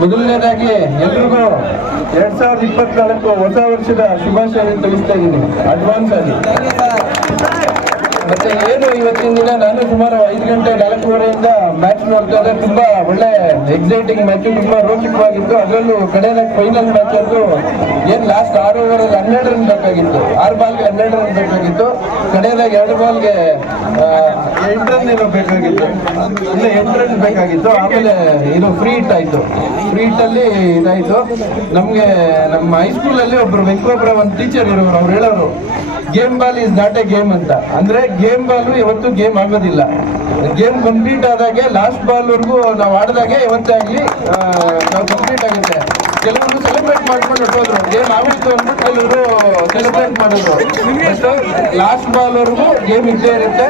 ಮೊದಲನೇದಾಗಿ ಎಲ್ರಿಗೂ 2024 ಹೊಸ ವರ್ಷದ ಶುಭಾಶಯ ತಿಳಿಸ್ತಾ ಇದ್ದೀನಿ ಅಡ್ವಾನ್ಸ್ ಆಗಿ. ಮತ್ತೆ ಏನು ಇವತ್ತಿನ ದಿನ ನಾನು ಸುಮಾರು 5 ಗಂಟೆ 4:30 ಮ್ಯಾಚ್ ನೋಡ್ತಾ ಇದ್ದೆ. ತುಂಬಾ ಒಳ್ಳೆ ಎಕ್ಸೈಟಿಂಗ್ ಮ್ಯಾಚ್, ತುಂಬಾ ರೋಚಕವಾಗಿತ್ತು. ಅದರಲ್ಲೂ ಕಡೆಯದಾಗಿ ಫೈನಲ್ ಮ್ಯಾಚ್ ಅಂತೂ ಏನ್ ಲಾಸ್ಟ್ 6 ಓವರಲ್ಲಿ 12 ರನ್ ಬೇಕಾಗಿತ್ತು, 6 ಬಾಲ್ಗೆ 12 ರನ್ ಬೇಕಾಗಿತ್ತು. ಕಡೆಯದಾಗಿ 2 ಬಾಲ್ಗೆ 8 ರನ್ ಏನೋ ಬೇಕಾಗಿತ್ತು, ಇಲ್ಲ 8 ರನ್ ಬೇಕಾಗಿತ್ತು. ಆಮೇಲೆ ಇದು ಫ್ರೀ ಹಿಟ್ ಆಯ್ತು. ಫ್ರೀ ಹಿಟ್ ಅಲ್ಲಿ ಇದಾಯ್ತು. ನಮ್ಗೆ ನಮ್ಮ ಹೈಸ್ಕೂಲಲ್ಲಿ ಒಬ್ರು ವೆಂಕಟೊಬ್ಬರ ಒಂದು ಟೀಚರ್ ಇರೋರು, ಅವ್ರು ಹೇಳೋರು game ball is not A game ಅಂತ. ಅಂದ್ರೆ ಗೇಮ್ ಬಾಲ್ ಯಾವತ್ತೂ ಗೇಮ್ ಆಗೋದಿಲ್ಲ. ಗೇಮ್ ಕಂಪ್ಲೀಟ್ ಆದಾಗೆ ಲಾಸ್ಟ್ ಬಾಲ್ ವರ್ಗೂ ನಾವು ಆಡಿದಾಗೆ ಯಾವತ್ತೇ ಆಗಲಿ ನಾವು ಕಂಪ್ಲೀಟ್ ಆಗುತ್ತೆ. ಕೆಲವರು ಸೆಲೆಬ್ರೇಟ್ ಮಾಡ್ಕೊಂಡು ಹೊಟ್ಟೋದ್ರು, ಗೇಮ್ ಆಗೋಯ್ತು ಅಂದ್ಬಿಟ್ಟು ಕೆಲವರು ಸೆಲೆಬ್ರೇಟ್ ಮಾಡಿದ್ರು. ಬಟ್ ಲಾಸ್ಟ್ ಬಾಲ್ ವರ್ಗೂ ಗೇಮ್ ಇದ್ದೇ ಇರುತ್ತೆ.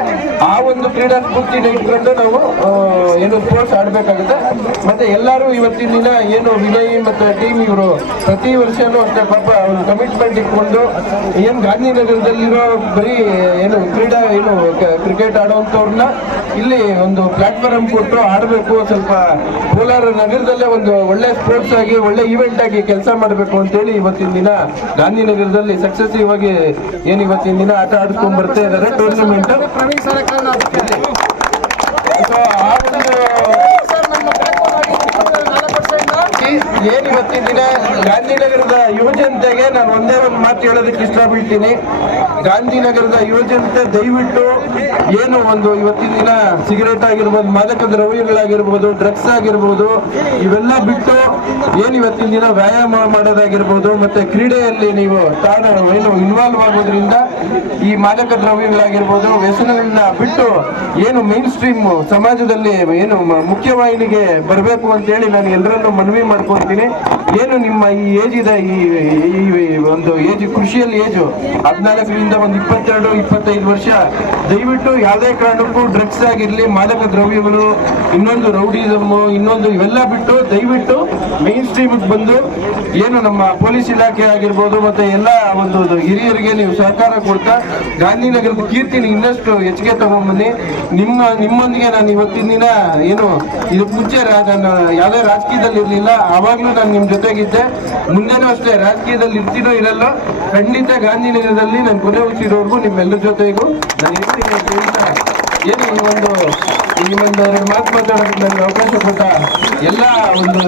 ಆ ಒಂದು ಕ್ರೀಡಾ ಸ್ಫೂರ್ತಿನ ಇಟ್ಕೊಂಡು ನಾವು ಏನು ಸ್ಪೋರ್ಟ್ಸ್ ಆಡ್ಬೇಕಾಗುತ್ತೆ. ಮತ್ತೆ ಎಲ್ಲರೂ ಇವತ್ತಿನ ದಿನ ಏನು ವಿನಯ್ ಮತ್ತೆ ಟೀಮ್ ಇವರು ಪ್ರತಿ ವರ್ಷನೂ ಅಷ್ಟೇ ಪಾಪ ಒಂದು ಕಮಿಟ್ಮೆಂಟ್ ಇಟ್ಕೊಂಡು ಏನು ಗಾಂಧಿನಗರದಲ್ಲಿರೋ ಬರೀ ಏನು ಕ್ರೀಡಾ ಏನು ಕ್ರಿಕೆಟ್ ಆಡುವಂಥವ್ರನ್ನ ಇಲ್ಲಿ ಒಂದು ಪ್ಲಾಟ್ಫಾರ್ಮ್ ಕೊಟ್ಟು ಆಡಬೇಕು, ಸ್ವಲ್ಪ ಕೋಲಾರ ನಗರದಲ್ಲೇ ಒಂದು ಒಳ್ಳೆ ಸ್ಪೋರ್ಟ್ಸ್ ಆಗಿ ಒಳ್ಳೆ ಈವೆಂಟ್ ಆಗಿ ಕೆಲಸ ಮಾಡಬೇಕು ಅಂತೇಳಿ ಇವತ್ತಿನ ದಿನ ಗಾಂಧಿನಗರದಲ್ಲಿ ಸಕ್ಸೆಸಿವ್ ಆಗಿ ಏನು ಇವತ್ತಿನ ದಿನ ಆಟ ಆಡ್ಕೊಂಡು ಬರ್ತಾ ಇದ್ದಾರೆ ಟೂರ್ನಮೆಂಟ್. ಏನು ಇವತ್ತಿನ ದಿನ ಗಾಂಧಿನಗರದ ಯುವಜನತೆಗೆ ನಾನು ಒಂದೇ ಒಂದು ಮಾತು ಹೇಳೋದಕ್ಕೆ ಇಷ್ಟಪಡ್ತೀನಿ. ಗಾಂಧಿನಗರದ ಯುವಜನತೆ ದಯವಿಟ್ಟು ಏನು ಒಂದು ಇವತ್ತಿನ ದಿನ ಸಿಗರೇಟ್ ಆಗಿರ್ಬೋದು, ಮಾದಕ ದ್ರವ್ಯಗಳಾಗಿರ್ಬೋದು, ಡ್ರಗ್ಸ್ ಆಗಿರ್ಬೋದು, ಇವೆಲ್ಲ ಬಿಟ್ಟು ಏನು ಇವತ್ತಿನ ದಿನ ವ್ಯಾಯಾಮ ಮಾಡೋದಾಗಿರ್ಬೋದು, ಮತ್ತೆ ಕ್ರೀಡೆಯಲ್ಲಿ ನೀವು ಏನು ಇನ್ವಾಲ್ವ್ ಆಗೋದ್ರಿಂದ ಈ ಮಾದಕ ದ್ರವ್ಯಗಳಾಗಿರ್ಬೋದು, ವ್ಯಸನಗಳನ್ನ ಬಿಟ್ಟು ಏನು ಮೇನ್ ಸ್ಟ್ರೀಮ್ ಸಮಾಜದಲ್ಲಿ ಏನು ಮುಖ್ಯವಾಹಿನಿಗೆ ಬರಬೇಕು ಅಂತೇಳಿ ನಾನು ಎಲ್ಲರನ್ನೂ ಮನವಿ ಮಾಡ್ಕೊಳ್ತೀನಿ. ಏನು ನಿಮ್ಮ ಈ ಏಜ್ ಇದೆ, ಈ ಒಂದು ಏಜ್ ಕ್ರುಷಿಯಲ್ ಏಜು 14ರಿಂದ ಒಂದು 22-25 ವರ್ಷ, ದಯವಿಟ್ಟು ಯಾವುದೇ ಕಾರಣಕ್ಕೂ ಡ್ರಗ್ಸ್ ಆಗಿರ್ಲಿ, ಮಾದಕ ದ್ರವ್ಯಗಳು, ಇನ್ನೊಂದು ರೌಡಿಸಮ್, ಇನ್ನೊಂದು ಇವೆಲ್ಲ ಬಿಟ್ಟು ದಯವಿಟ್ಟು ಮೇನ್ ಸ್ಟ್ರೀಮ್ಗೆ ಬಂದು ಏನು ನಮ್ಮ ಪೊಲೀಸ್ ಇಲಾಖೆ ಆಗಿರ್ಬೋದು ಮತ್ತೆ ಎಲ್ಲ ಒಂದು ಹಿರಿಯರಿಗೆ ನೀವು ಸಹಕಾರ ಕೊಡ್ತಾ ಗಾಂಧಿನಗರದ ಕೀರ್ತಿನ ಇನ್ನಷ್ಟು ಹೆಚ್ಚಿಗೆ ತಗೊಂಡ್ಬನ್ನಿ. ನಿಮ್ಮೊಂದಿಗೆ ನಾನು ಇವತ್ತಿನ ದಿನ ಏನು ಇದಕ್ಕೆ ಮುಂಚೆ ನಾನು ಯಾವುದೇ ರಾಜಕೀಯದಲ್ಲಿ ಇರಲಿಲ್ಲ, ಆವಾಗಲೂ ನಾನು ನಿಮ್ಮ ಜೊತೆಗಿದ್ದೆ, ಮುಂದೆನೂ ಅಷ್ಟೇ ರಾಜಕೀಯದಲ್ಲಿ ಇರ್ತೀನೋ ಇರಲ್ಲೋ ಖಂಡಿತ ಗಾಂಧಿನಗರದಲ್ಲಿ ನಾನು ಕೊನೆ ಉಸಿರೋರ್ಗೂ ನಿಮ್ಮೆಲ್ಲರ ಜೊತೆಗೂ ನಾನು ಏನು ಈ ಒಂದು 2 ಮಾತು ಮಾತಾಡೋದಕ್ಕೆ ನನಗೆ ಅವಕಾಶ ಕೊಟ್ಟ ಎಲ್ಲ ಒಂದು